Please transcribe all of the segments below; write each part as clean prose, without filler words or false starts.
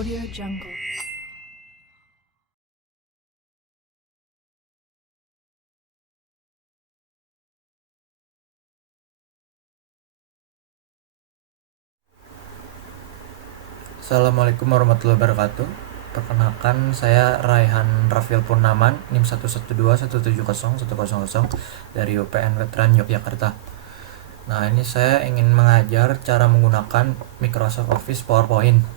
Audio Jungle. Assalamualaikum warahmatullahi wabarakatuh. Perkenalkan, saya Raihan Rafiel Purnaman, NIM 112170100 dari UPN Veteran Yogyakarta. Nah, ini saya ingin mengajar cara menggunakan Microsoft Office PowerPoint.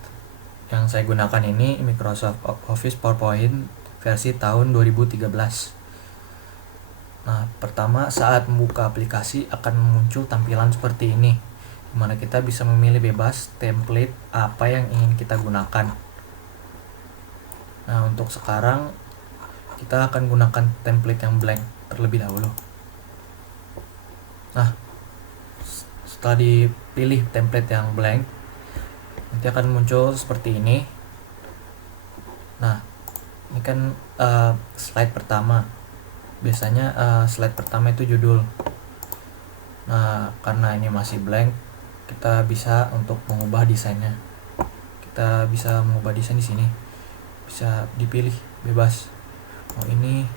Yang saya gunakan ini Microsoft Office PowerPoint versi tahun 2013. Nah, pertama saat membuka aplikasi akan muncul tampilan seperti ini, dimana kita bisa memilih bebas template apa yang ingin kita gunakan. Nah, untuk sekarang kita akan gunakan template yang blank terlebih dahulu. Nah, setelah dipilih template yang blank, nanti akan muncul seperti ini. Nah, ini kan slide pertama. Biasanya slide pertama itu judul. Nah, karena ini masih blank, kita bisa untuk mengubah desainnya. Kita bisa mengubah desain di sini. Bisa dipilih bebas. Oh, ini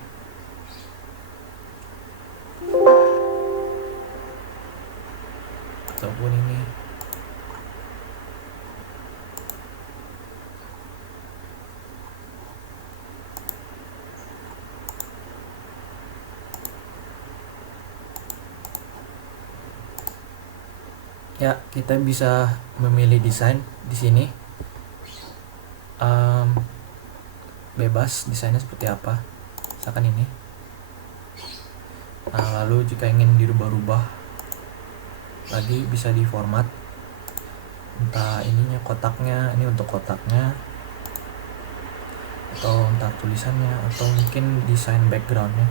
ataupun ini. Ya, kita bisa memilih desain di sini. Bebas desainnya seperti apa. Misalkan ini. Nah, lalu jika ingin dirubah-rubah lagi bisa di format. Entah ininya kotaknya, ini untuk kotaknya, atau entah tulisannya, atau mungkin desain backgroundnya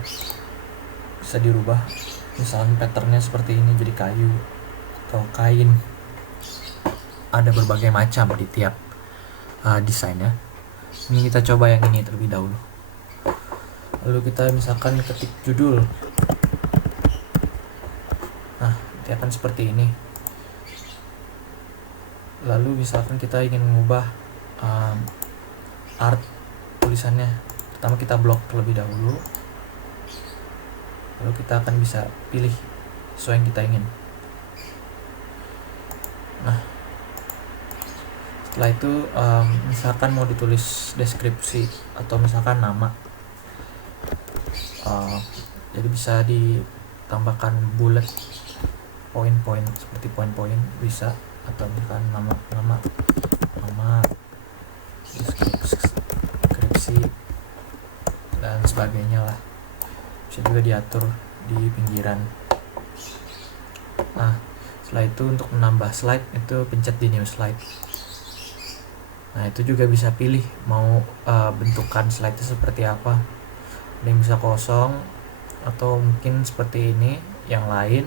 bisa dirubah. Misalnya patternnya seperti ini jadi kayu atau kain. Ada berbagai macam di tiap desainnya. Ini kita coba yang ini terlebih dahulu. Lalu kita misalkan ketik judul. Nah, nanti akan seperti ini. Lalu misalkan kita ingin mengubah art tulisannya, pertama kita blok terlebih dahulu. Lalu kita akan bisa pilih sesuai yang kita ingin. Nah, setelah itu misalkan mau ditulis deskripsi atau misalkan nama, jadi bisa ditambahkan bullet, poin-poin seperti poin-poin bisa, atau misalkan nama deskripsi dan sebagainya lah. Bisa juga diatur di pinggiran. Nah, setelah itu untuk menambah slide itu pencet di new slide. Nah, itu juga bisa pilih mau bentukan slide-nya seperti apa. Ada yang bisa kosong atau mungkin seperti ini, yang lain.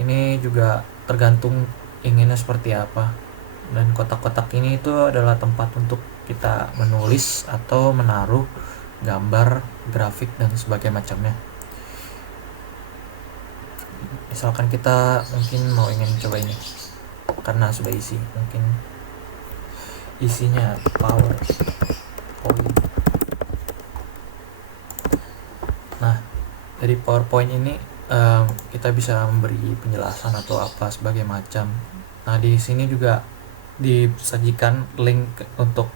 Ini juga tergantung inginnya seperti apa. Dan kotak-kotak ini itu adalah tempat untuk kita menulis atau menaruh gambar, grafik dan sebagainya macamnya. Misalkan kita mungkin mau ingin coba ini karena sudah isi, mungkin isinya PowerPoint. Nah, dari PowerPoint ini kita bisa memberi penjelasan atau apa sebagai macam. Nah, di sini juga disajikan link untuk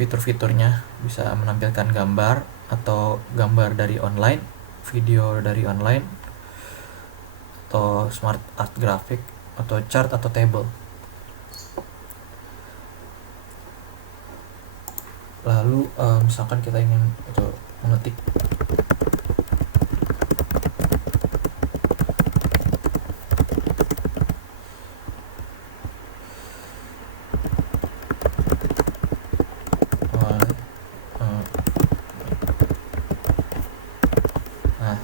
fitur-fiturnya. Bisa menampilkan gambar atau gambar dari online, video dari online, atau smart art grafik, atau chart atau table. Lalu misalkan kita ingin mengetik nah,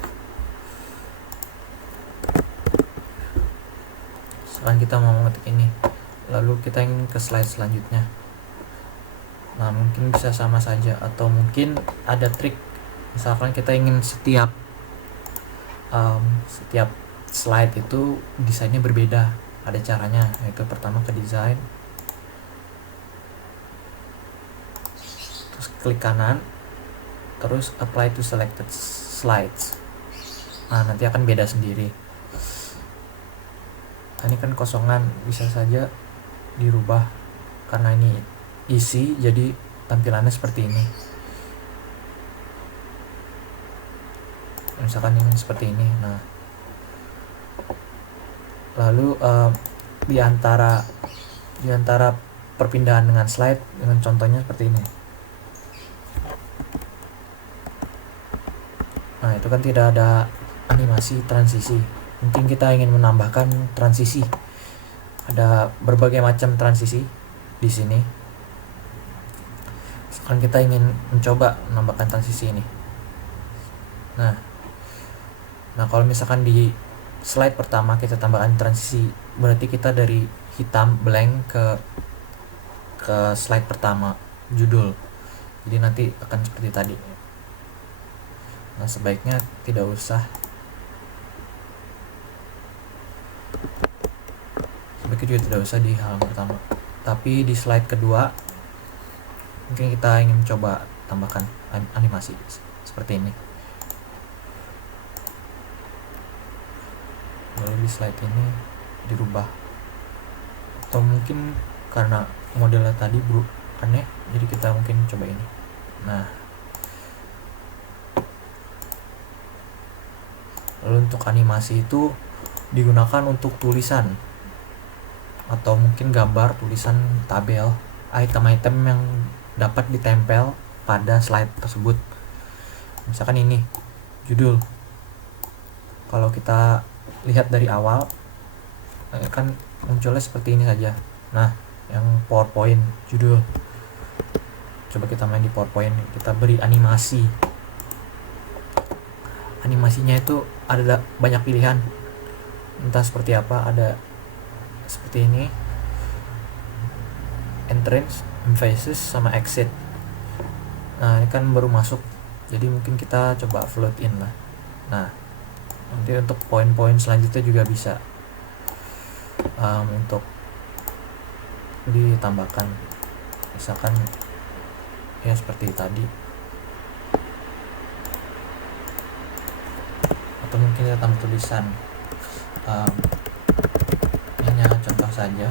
misalkan kita mau mengetik ini, lalu kita ingin ke slide selanjutnya. Nah, mungkin bisa sama saja, atau mungkin ada trik. Misalkan kita ingin setiap slide itu desainnya berbeda. Ada caranya, yaitu pertama ke desain, klik kanan, terus apply to selected slides. Nah, nanti akan beda sendiri. Nah, ini kan kosongan, bisa saja dirubah karena ini isi, jadi tampilannya seperti ini. Misalkan ingin seperti ini. Nah, lalu di antara perpindahan dengan slide, dengan contohnya seperti ini. Nah, itu kan tidak ada animasi transisi. Mungkin kita ingin menambahkan transisi. Ada berbagai macam transisi di sini. Sekarang kita ingin mencoba menambahkan transisi ini. Nah, kalau misalkan di slide pertama kita tambahkan transisi, berarti kita dari hitam blank ke slide pertama, judul. Jadi nanti akan seperti tadi. Nah, sebaiknya tidak usah. Sebaiknya juga tidak usah di halaman pertama. Tapi di slide kedua mungkin kita ingin coba tambahkan animasi seperti ini. Lalu di slide ini dirubah, atau mungkin karena modelnya tadi aneh, jadi kita mungkin coba ini. Nah, lalu untuk animasi itu digunakan untuk tulisan atau mungkin gambar, tulisan, tabel, item-item yang dapat ditempel pada slide tersebut. Misalkan ini judul, kalau kita lihat dari awal kan munculnya seperti ini saja. Nah, yang PowerPoint judul, coba kita main di PowerPoint, kita beri animasi. Animasinya itu ada banyak pilihan, entah seperti apa. Ada seperti ini, entrance, emphasis, sama exit. Nah, ini kan baru masuk, jadi mungkin kita coba float in lah. Nah, nanti untuk poin-poin selanjutnya juga bisa untuk ditambahkan, misalkan ya seperti tadi, atau mungkin kita tambah tulisan. Ini hanya contoh saja.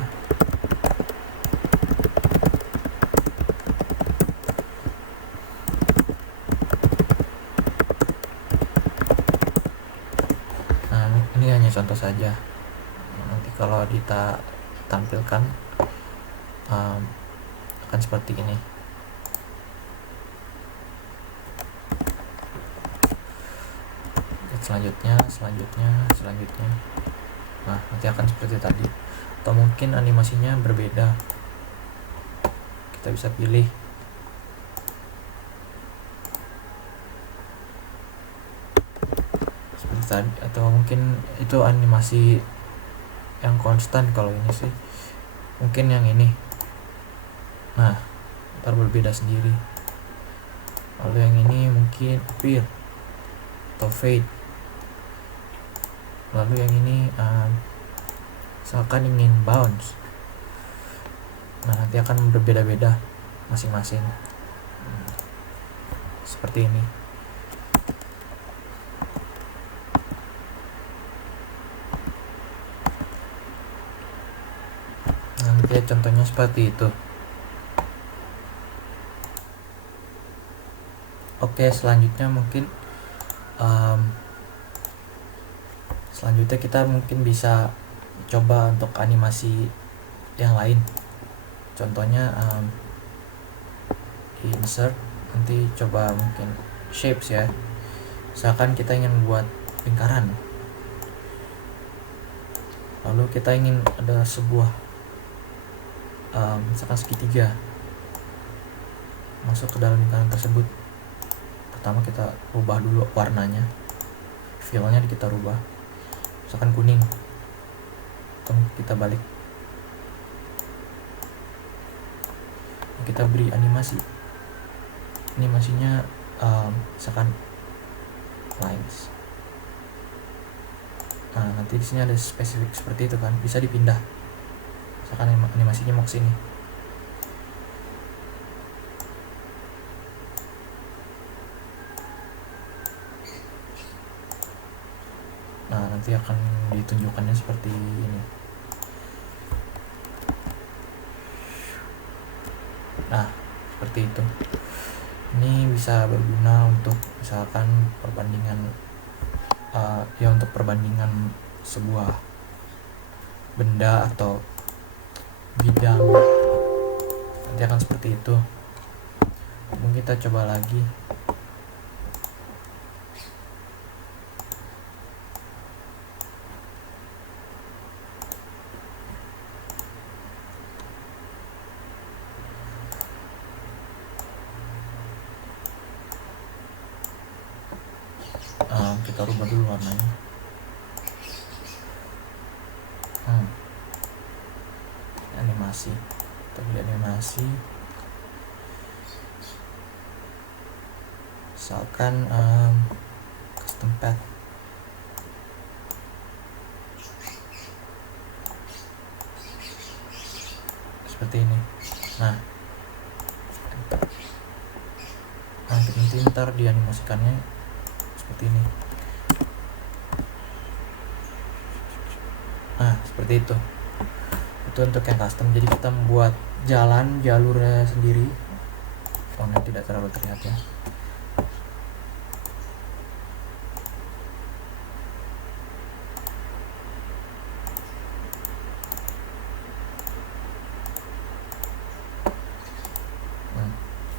Ini hanya contoh saja. Nanti kalau ditampilkan akan seperti ini. Selanjutnya. Nah, nanti akan seperti tadi. Atau mungkin animasinya berbeda. Kita bisa pilih. Tadi, atau mungkin itu animasi yang konstan. Kalau ini sih mungkin yang ini. Nah, ntar berbeda sendiri. Lalu yang ini mungkin appear atau fade. Lalu yang ini misalkan ingin bounce. Nah, nanti akan berbeda-beda masing-masing. Seperti ini. Ya, contohnya seperti itu. Oke, selanjutnya mungkin selanjutnya kita mungkin bisa coba untuk animasi yang lain. Contohnya insert, nanti coba mungkin shapes ya. Misalkan kita ingin membuat lingkaran, lalu kita ingin ada sebuah misalkan segitiga masuk ke dalam lingkaran tersebut. Pertama kita rubah dulu warnanya, fillnya kita rubah, misalkan kuning, atau kita balik. Kita beri animasinya misalkan lines. Nah, nanti di sini ada spesifik seperti itu kan, bisa dipindah. Misalkan animasinya mau ke sini. nanti akan ditunjukkannya seperti ini. Nah, seperti itu. Ini bisa berguna untuk misalkan perbandingan untuk perbandingan sebuah benda atau bidang, nanti akan seperti itu. Mungkin kita coba lagi. Kita rubah dulu warnanya. Animasi, kita pilih animasi. Misalkan custom path. Seperti ini. Nah, nanti ntar dianimasikannya seperti ini. Nah, seperti itu. Itu untuk yang custom. Jadi kita membuat jalurnya sendiri. Fontnya tidak terlalu terlihat ya.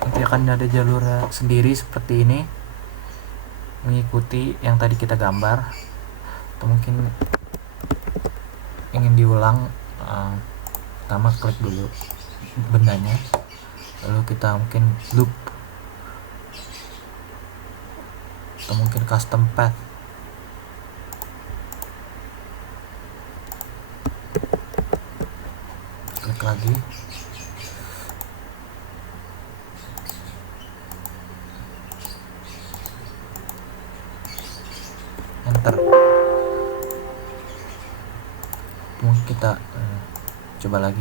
Nanti akan ada jalur sendiri seperti ini, mengikuti yang tadi kita gambar. Atau mungkin ingin diulang, pertama klik dulu bendanya, lalu kita mungkin loop atau mungkin custom path. Klik lagi. Enter. Mungkin kita coba lagi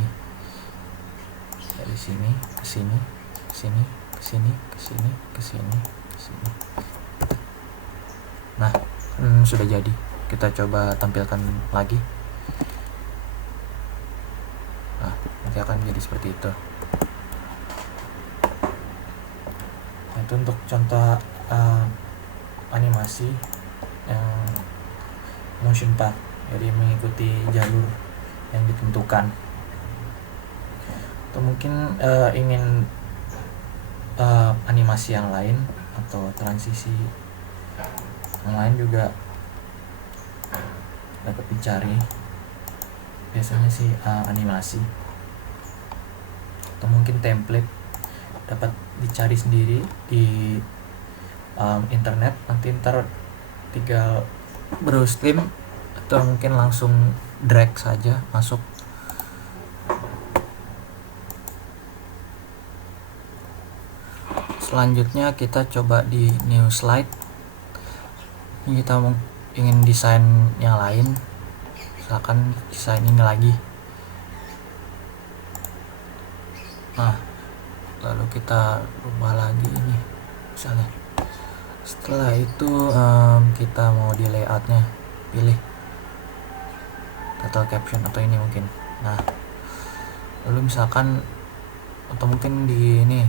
dari sini ke sini, ke sini, ke sini, ke sini, ke sini, ke sini. Nah, sudah jadi. Kita coba tampilkan lagi. Nah, nanti akan jadi seperti itu. Nah, itu untuk contoh animasi yang motion path, jadi mengikuti jalur yang ditentukan. Atau mungkin ingin animasi yang lain atau transisi yang lain juga dapat dicari. Biasanya sih animasi atau mungkin template dapat dicari sendiri di internet. Nanti ntar tinggal browse theme atau mungkin langsung drag saja masuk. Selanjutnya kita coba di new slide. Ini kita ingin desain yang lain, misalkan desain ini lagi. Nah, lalu kita rubah lagi ini misalnya. Setelah itu kita mau di layoutnya, pilih title caption atau ini mungkin. Nah, lalu misalkan atau mungkin di ini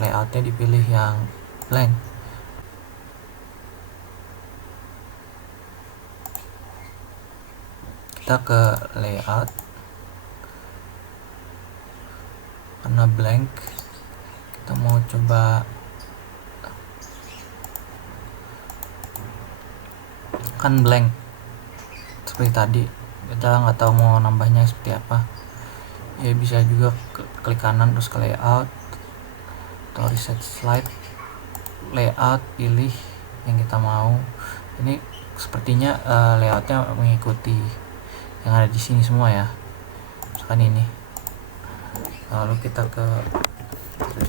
layoutnya dipilih yang blank. Kita ke layout, karena blank kita mau coba kan blank seperti tadi, kita nggak tahu mau nambahnya seperti apa ya. Bisa juga klik kanan terus ke layout atau reset slide, layout, pilih yang kita mau. Ini sepertinya layoutnya mengikuti yang ada di sini semua ya, misalkan ini. Lalu kita ke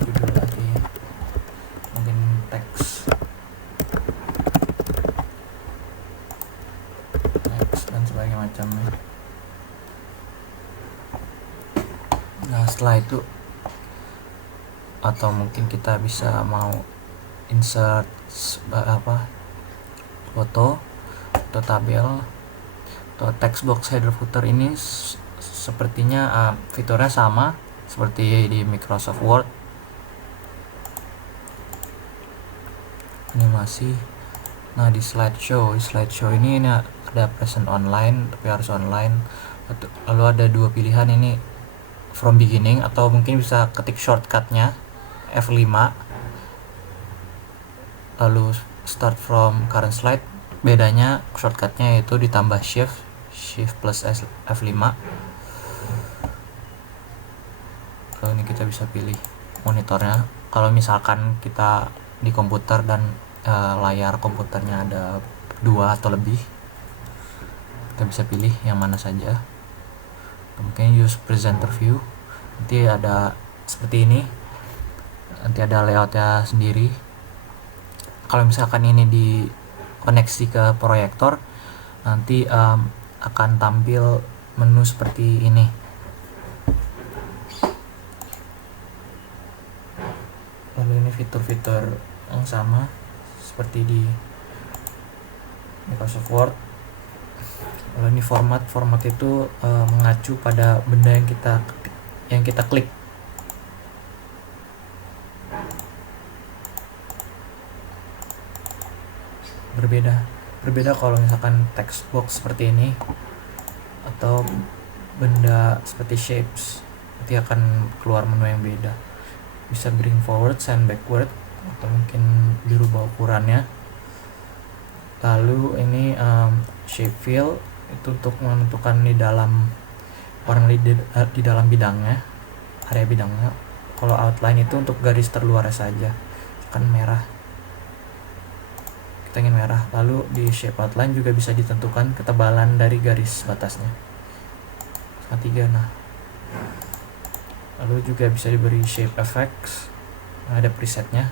judul lagi, mungkin teks dan sebagainya macamnya. Nah, setelah itu atau mungkin kita bisa mau insert foto atau tabel atau text box header footer ini sepertinya fiturnya sama seperti di Microsoft Word. Animasi. Nah, di slideshow ini ada present online, tapi harus online. Lalu ada dua pilihan ini, from beginning atau mungkin bisa ketik shortcutnya F5, lalu start from current slide. Bedanya shortcutnya itu ditambah shift plus F5. Lalu ini kita bisa pilih monitornya. Kalau misalkan kita di komputer dan layar komputernya ada 2 atau lebih, kita bisa pilih yang mana saja. Mungkin use presenter view, nanti ada seperti ini, nanti ada layoutnya sendiri. Kalau misalkan ini dikoneksi ke proyektor, nanti akan tampil menu seperti ini. Lalu ini fitur-fitur yang sama seperti di Microsoft Word. Lalu ini format itu mengacu pada benda yang kita klik. Berbeda kalau misalkan text box seperti ini atau benda seperti shapes, nanti akan keluar menu yang beda. Bisa bring forward, send backward, atau mungkin dirubah ukurannya. Lalu ini shape fill itu untuk menentukan di dalam bidangnya, area bidangnya. Kalau outline itu untuk garis terluarnya saja, kan merah, kita ingin merah. Lalu di shape outline juga bisa ditentukan ketebalan dari garis batasnya, 3. Lalu juga bisa diberi shape effects, ada presetnya.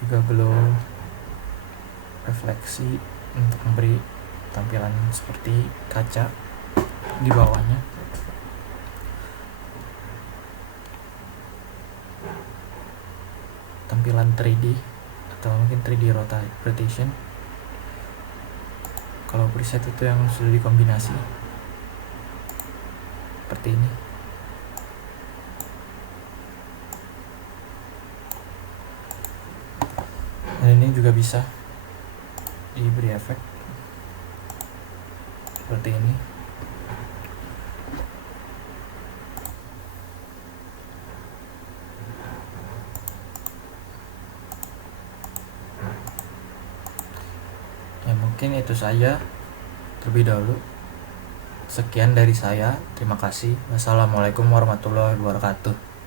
Juga glow refleksi untuk memberi tampilan seperti kaca di bawahnya. Tampilan 3D atau mungkin 3D rotation. Kalau preset itu yang sudah dikombinasi seperti ini. Dan ini juga bisa diberi efek seperti ini. Ya, mungkin itu saja terlebih dahulu. Sekian dari saya. Terima kasih. Wassalamualaikum warahmatullahi wabarakatuh.